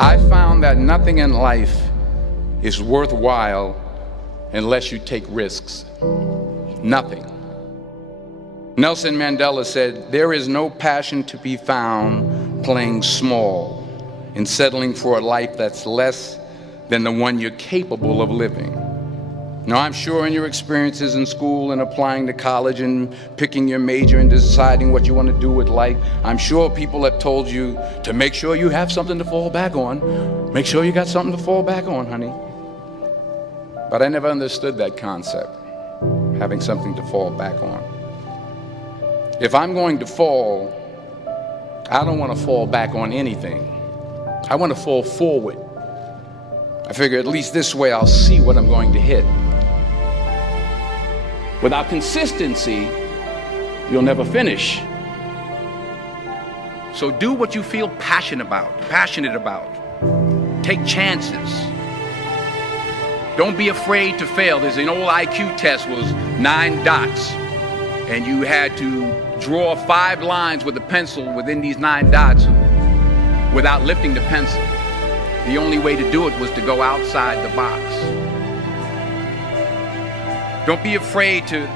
I found that nothing in life is worthwhile unless you take risks. Nothing. Nelson Mandela said, "There is no passion to be found playing small and settling for a life that's less than the one you're capable of living." Now, I'm sure in your experiences in school and applying to college and picking your major and deciding what you want to do with life, I'm sure people have told you to make sure you have something to fall back on. Make sure you got something to fall back on, honey. But I never understood that concept, having something to fall back on. If I'm going to fall, I don't want to fall back on anything. I want to fall forward. I figure at least this way I'll see what I'm going to hit. Without consistency, you'll never finish. So do what you feel passionate about. Take chances. Don't be afraid to fail. There's an old IQ test was 9 dots, and you had to draw 5 lines with a pencil within these 9 dots without lifting the pencil. The only way to do it was to go outside the box. Don't be afraid to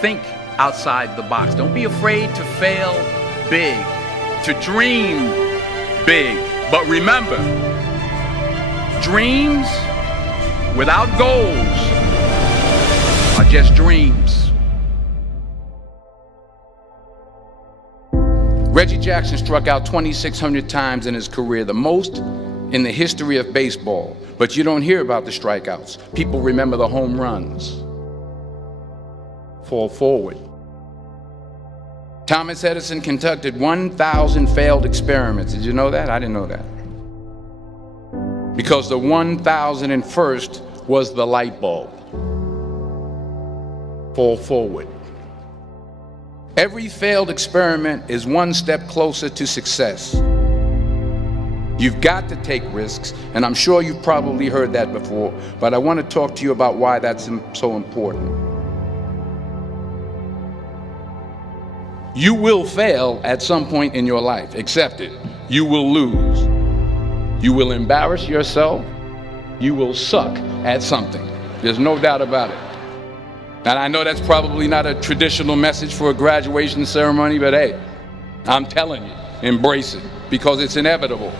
think outside the box. Don't be afraid to fail big, to dream big. But remember, dreams without goals are just dreams. Reggie Jackson struck out 2,600 times in his career, the most in the history of baseball. But you don't hear about the strikeouts. People remember the home runs. Fall forward. Thomas Edison conducted 1,000 failed experiments. Did you know that? I didn't know that. Because the 1,001st was the light bulb. Fall forward. Every failed experiment is one step closer to success. You've got to take risks, and I'm sure you've probably heard that before, but I want to talk to you about why that's so important. You will fail at some point in your life. Accept it. You will lose. You will embarrass yourself. You will suck at something. There's no doubt about it. And I know that's probably not a traditional message for a graduation ceremony, but hey, I'm telling you, embrace it, because it's inevitable.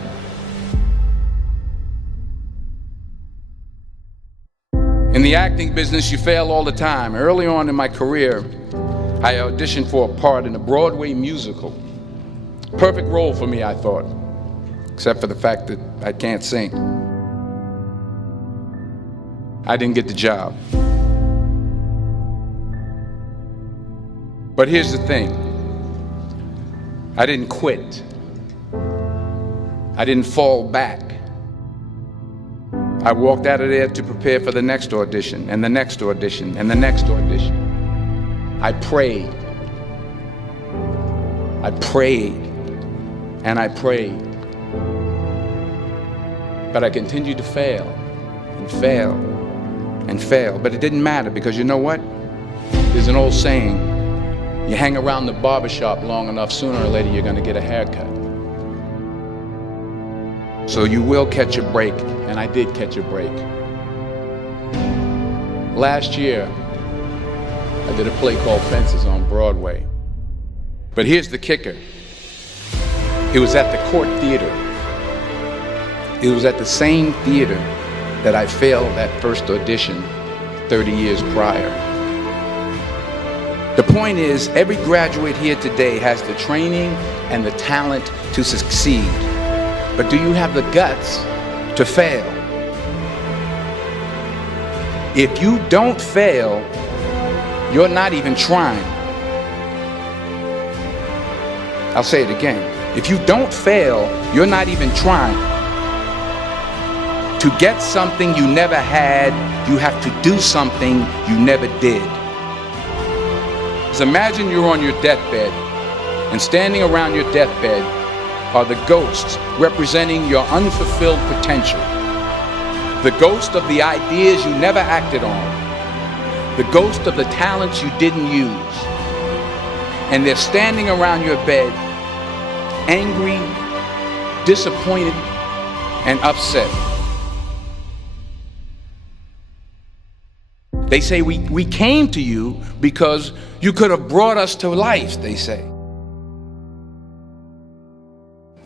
In the acting business, you fail all the time. Early on in my career, I auditioned for a part in a Broadway musical. Perfect role for me, I thought, except for the fact that I can't sing. I didn't get the job. But here's the thing. I didn't quit. I didn't fall back. I walked out of there to prepare for the next audition, and the next audition, and the next audition. I prayed. I prayed. And I prayed. But I continued to fail and fail and fail. But it didn't matter, because you know what? There's an old saying, you hang around the barbershop long enough, sooner or later you're going to get a haircut. So you will catch a break, and I did catch a break. Last year, I did a play called Fences on Broadway. But here's the kicker. It was at the Court Theater. It was at the same theater that I failed that first audition 30 years prior. The point is, every graduate here today has the training and the talent to succeed. But do you have the guts to fail? If you don't fail, you're not even trying. I'll say it again. If you don't fail, you're not even trying. To get something you never had, you have to do something you never did. Just imagine you're on your deathbed, and standing around your deathbed are the ghosts representing your unfulfilled potential. The ghost of the ideas you never acted on. The ghost of the talents you didn't use. And they're standing around your bed, angry, disappointed, and upset. They say we came to you because you could have brought us to life, they say.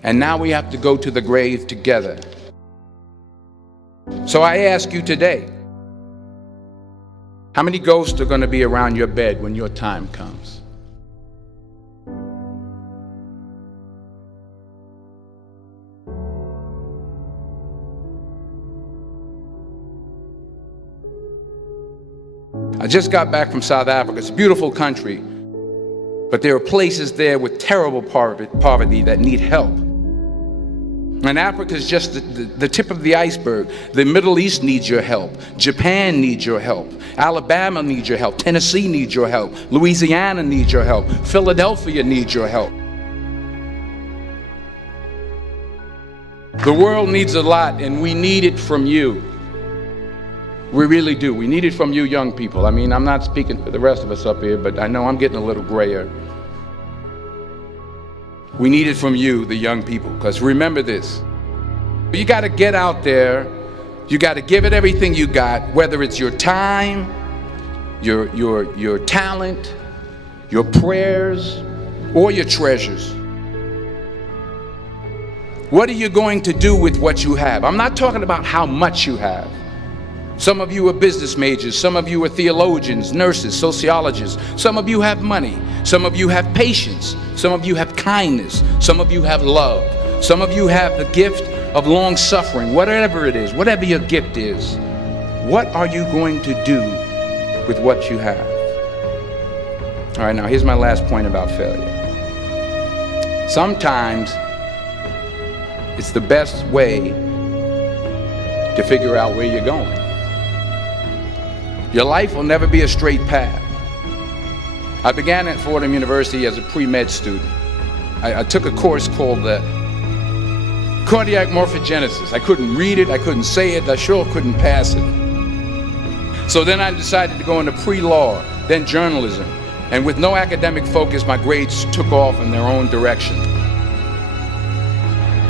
And now we have to go to the grave together. So I ask you today, how many ghosts are going to be around your bed when your time comes? I just got back from South Africa. It's a beautiful country, but there are places there with terrible poverty that need help. And Africa is just the tip of the iceberg. The Middle East needs your help. Japan needs your help. Alabama needs your help. Tennessee needs your help. Louisiana needs your help. Philadelphia needs your help. The world needs a lot, and we need it from you. We really do. We need it from you young people. I mean, I'm not speaking for the rest of us up here, but I know I'm getting a little grayer. We need it from you, the young people, because remember this. You got to get out there. You got to give it everything you got, whether it's your time, your talent, your prayers, or your treasures. What are you going to do with what you have? I'm not talking about how much you have. Some of you are business majors, some of you are theologians, nurses, sociologists. Some of you have money, some of you have patience, some of you have kindness, some of you have love, some of you have the gift of long suffering. Whatever it is, whatever your gift is, what are you going to do with what you have? All right, now here's my last point about failure. Sometimes it's the best way to figure out where you're going. Your life will never be a straight path. I began at Fordham University as a pre-med student. I took a course called cardiac morphogenesis. I couldn't read it, I couldn't say it, I sure couldn't pass it. So then I decided to go into pre-law, then journalism. And with no academic focus, my grades took off in their own direction.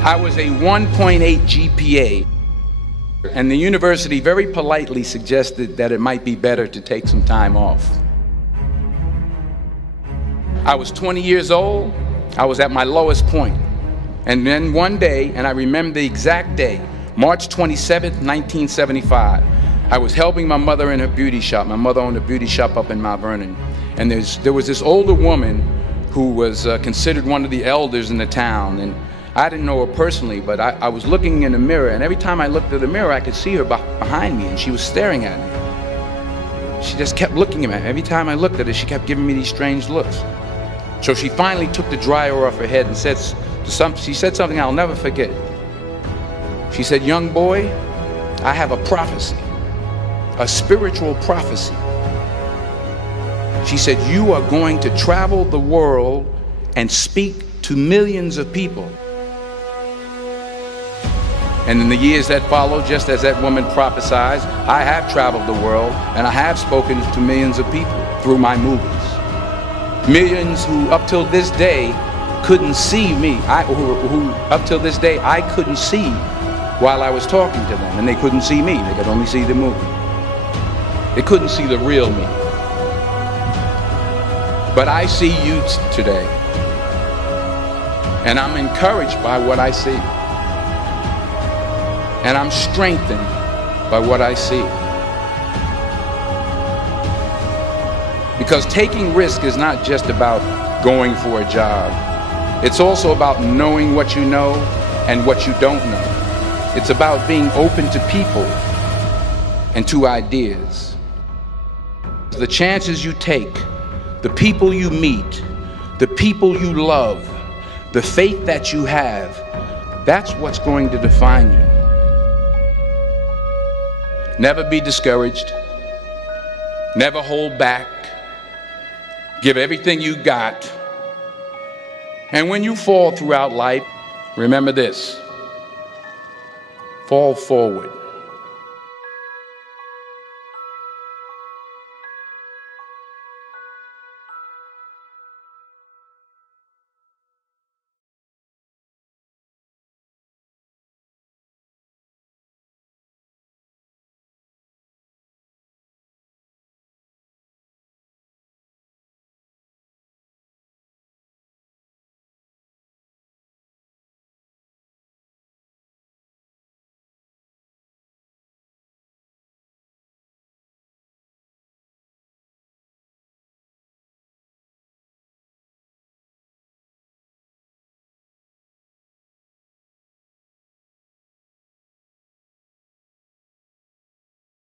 I was a 1.8 GPA. And the university very politely suggested that it might be better to take some time off. I was 20 years old. I was at my lowest point. And then one day, and I remember the exact day, March 27th, 1975, I was helping my mother in her beauty shop. My mother owned a beauty shop up in Mount Vernon. And there was this older woman who was considered one of the elders in the town. And I didn't know her personally, but I was looking in the mirror, and every time I looked at the mirror, I could see her behind me, and she was staring at me. She just kept looking at me. Every time I looked at her, she kept giving me these strange looks. So she finally took the dryer off her head and she said something I'll never forget. She said, "Young boy, I have a prophecy, a spiritual prophecy." She said, "You are going to travel the world and speak to millions of people." And in the years that followed, just as that woman prophesied, I have traveled the world and I have spoken to millions of people through my movies. Millions who up till this day couldn't see me, who up till this day I couldn't see while I was talking to them, and they couldn't see me, they could only see the movie. They couldn't see the real me. But I see you today, and I'm encouraged by what I see. And I'm strengthened by what I see. Because taking risk is not just about going for a job. It's also about knowing what you know and what you don't know. It's about being open to people and to ideas. The chances you take, the people you meet, the people you love, the faith that you have, that's what's going to define you. Never be discouraged. Never hold back. Give everything you got. And when you fall throughout life, remember this: fall forward.